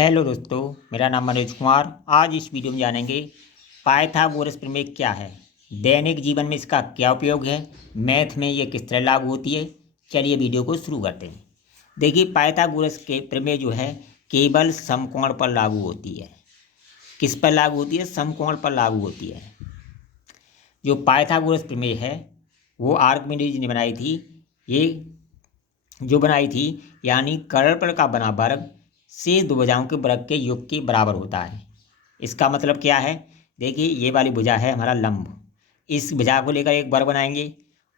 Hello दोस्तों, मेरा नाम मनोज कुमार। आज इस वीडियो में जानेंगे पाइथागोरस प्रमेय क्या है, दैनिक जीवन में इसका क्या उपयोग है, मैथ में ये किस तरह लागू होती है। चलिए वीडियो को शुरू करते हैं। देखिए, पाइथागोरस के प्रमेय जो है केवल समकोण पर लागू होती है। किस पर लागू होती है? समकोण पर लागू होती है। जो पाइथागोरस प्रमेय है वो आर्किमिडीज ने बनाई थी। ये जो बनाई थी यानी कर्णपर का बना वर्ग शेष दो भुजाओं के वर्ग के योग के बराबर होता है। इसका मतलब क्या है? देखिए, ये वाली भुजा है हमारा लंब, इस भुजा को लेकर एक वर्ग बनाएंगे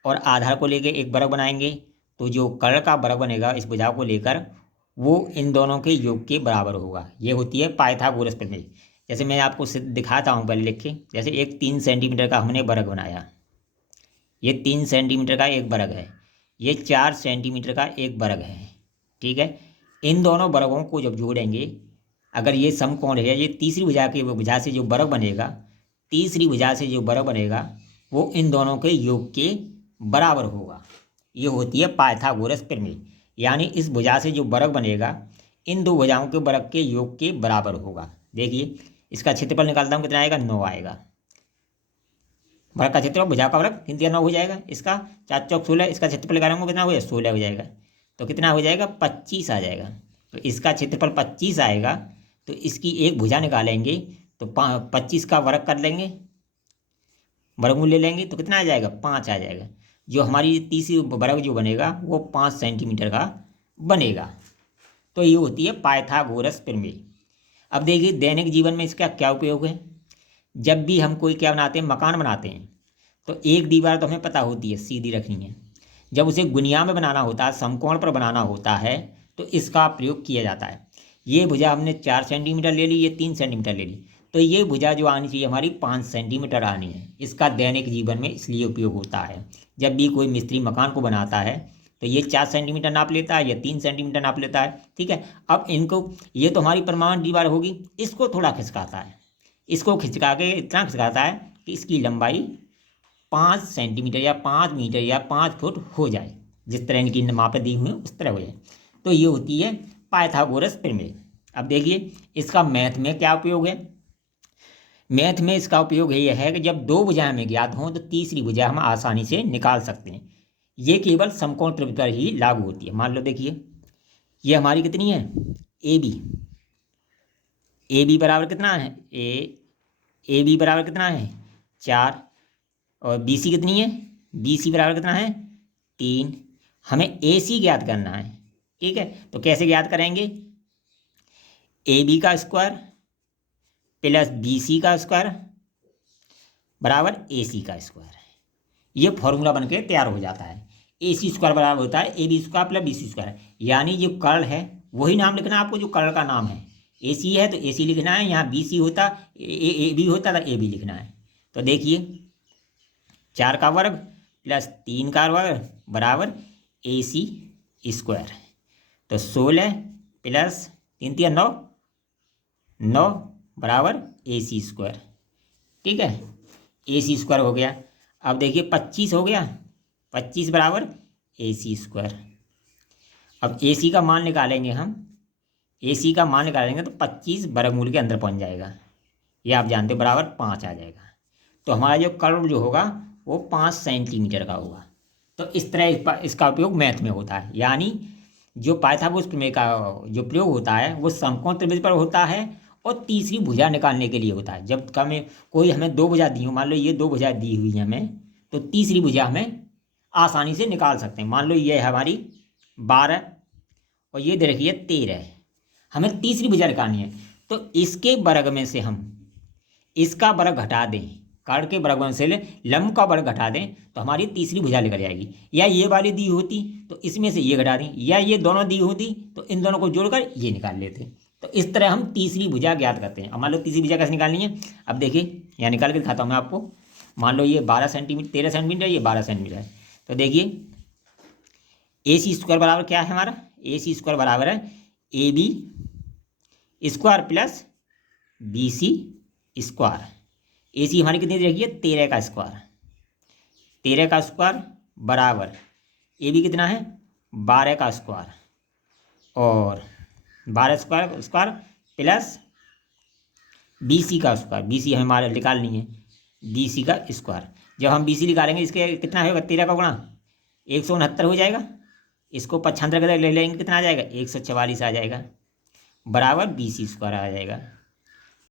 और आधार को लेकर एक वर्ग बनाएंगे। तो जो कर्ण का वर्ग बनेगा इस भुजा को लेकर वो इन दोनों के योग के बराबर होगा। ये होती है पाइथागोरस प्रमेय। जैसे मैं आपको दिखाता हूँ, पहले लिख के। जैसे एक 3 सेंटीमीटर का हमने वर्ग बनाया, ये 3 सेंटीमीटर का एक वर्ग है, ये 4 सेंटीमीटर का एक वर्ग है। ठीक है, इन दोनों वर्गों को जब जोड़ेंगे, अगर ये समकोण है, ये तीसरी भुजा की भुजा से जो वर्ग बनेगा, तीसरी भुजा से जो वर्ग बनेगा वो इन दोनों के योग के बराबर होगा। ये होती है पाइथागोरस प्रमेय। यानी इस भुजा से जो वर्ग बनेगा इन दो भुजाओं के वर्ग के योग के बराबर होगा। देखिए, इसका क्षेत्रफल निकालता हूँ, कितना आएगा? 9 आएगा। वर्ग का क्षेत्रफल भुजा का वर्ग 3 9 हो जाएगा। इसका 4 चौक 16, इसका क्षेत्रफल निकालेंगे कितना हो जाएगा? 16 हो जाएगा। तो कितना हो जाएगा? 25 आ जाएगा। तो इसका क्षेत्रफल 25 आएगा। तो इसकी एक भुजा निकालेंगे तो 25 का वर्ग कर लेंगे, वर्गमूल ले लेंगे तो कितना आ जाएगा? 5 आ जाएगा। जो हमारी तीसरी वर्ग जो बनेगा वो 5 सेंटीमीटर का बनेगा। तो ये होती है पाइथागोरस प्रमेय। अब देखिए, दैनिक जीवन में इसका क्या उपयोग है। जब भी हम कोई क्या बनाते हैं, मकान बनाते हैं, तो एक दीवार तो हमें पता होती है सीधी रखनी है। जब उसे गुनिया में बनाना होता है, समकोण पर बनाना होता है, तो इसका प्रयोग किया जाता है। ये भुजा हमने 4 सेंटीमीटर ले ली, ये 3 सेंटीमीटर ले ली, तो ये भुजा जो आनी चाहिए हमारी 5 सेंटीमीटर आनी है। इसका दैनिक जीवन में इसलिए उपयोग होता है। जब भी कोई मिस्त्री मकान को बनाता है तो ये 4 सेंटीमीटर नाप लेता है या 3 सेंटीमीटर नाप लेता है। ठीक है, अब इनको, ये तो हमारी परमानेंट दीवार होगी, इसको थोड़ा खिसकाता है। इसको खिसका के इतना खिसकाता है कि इसकी लंबाई 5 सेंटीमीटर या 5 मीटर या 5 फुट हो जाए, जिस तरह इनकी मापें दी हुई उस तरह हो जाए। तो ये होती है पाइथागोरस प्रमेय। अब देखिए, इसका मैथ में क्या उपयोग है। मैथ में इसका उपयोग यह है कि जब दो भुजाएं हमें ज्ञात हों तो तीसरी भुजा हम आसानी से निकाल सकते हैं। ये केवल समकोण त्रिभुज पर ही लागू होती है। मान लो, देखिए, ये हमारी कितनी है? A B. ए बी बराबर कितना है? ए बी बराबर कितना है? 4। और बी सी कितनी है? बी सी बराबर कितना है? 3। हमें ए सी ज्ञात करना है। ठीक है, तो कैसे ज्ञात करेंगे? ए बी का स्क्वायर प्लस बी सी का स्क्वायर बराबर ए सी का स्क्वायर। ये फॉर्मूला बन के तैयार हो जाता है। ए सी स्क्वायर बराबर होता है A B square plus B C square. यानी जो कर्ण है वही नाम लिखना है आपको, जो कर्ण का नाम है। ए सी है तो ए सी लिखना है, यहाँ बी सी होता, ए बी होता तो ए बी लिखना है। तो देखिए, 4 का वर्ग प्लस 3 का वर्ग बराबर ए सी स्क्वायर। तो 16 प्लस 3 3 9, 9 बराबर ए सी स्क्वायर। ठीक है, ए सी स्क्वायर हो गया। अब देखिए, 25 हो गया, 25 बराबर ए सी स्क्वायर। अब ए सी का मान निकालेंगे हम, ए सी का मान निकालेंगे तो 25 वर्गमूल के अंदर पहुंच जाएगा। ये आप जानते हो, बराबर 5 आ जाएगा। तो हमारा जो कर्व जो होगा वो 5 सेंटीमीटर का होगा। तो इस तरह इसका उपयोग मैथ में होता है। यानी जो पाइथागोरस प्रमेय का जो प्रयोग होता है वो समकोण त्रिभुज पर होता है और तीसरी भुजा निकालने के लिए होता है। जब हमें कोई हमें दो भुजा दी हो, मान लो ये दो भुजा दी हुई है हमें, तो तीसरी भुजा हमें आसानी से निकाल सकते हैं। मान लो ये है हमारी 12 और ये दे रखी है 13, हमें तीसरी भुजा निकालनी है। तो इसके वर्ग में से हम इसका वर्ग घटा दें, कर्ण के वर्ग से लंब का वर्ग घटा दें तो हमारी तीसरी भुजा निकल जाएगी। या ये वाली दी होती तो इसमें से ये घटा दें, या ये दोनों दी होती तो इन दोनों को जोड़कर ये निकाल लेते। तो इस तरह हम तीसरी भुजा ज्ञात करते हैं। अब मान लो तीसरी भुजा कैसे निकालनी है। अब देखिए, यहाँ निकाल के दिखाता हूँ मैं आपको। मान लो ये 12 सेंटीमीटर, 13 सेंटीमीटर, ये 12 सेंटीमीटर है। तो देखिए, ए सी स्क्वायर बराबर क्या है हमारा? ए सी स्क्वायर बराबर है A B square plus B C square. A C हमारी कितनी रखी है? 13 का स्क्वायर। 13 का स्क्वायर बराबर ए बी कितना है? 12 का स्क्वायर और 12 स्क्वायर प्लस बी सी का स्क्वायर, बी सी हमारे निकालनी है, बी सी का स्क्वायर। जब हम बी सी निकालेंगे इसके कितना होगा, 13 का गुणा 169 हो जाएगा। इसको पक्षांतर कर ले लेंगे, कितना आ जाएगा, 144 आ जाएगा, बराबर बी सी स्क्वायर आ जाएगा।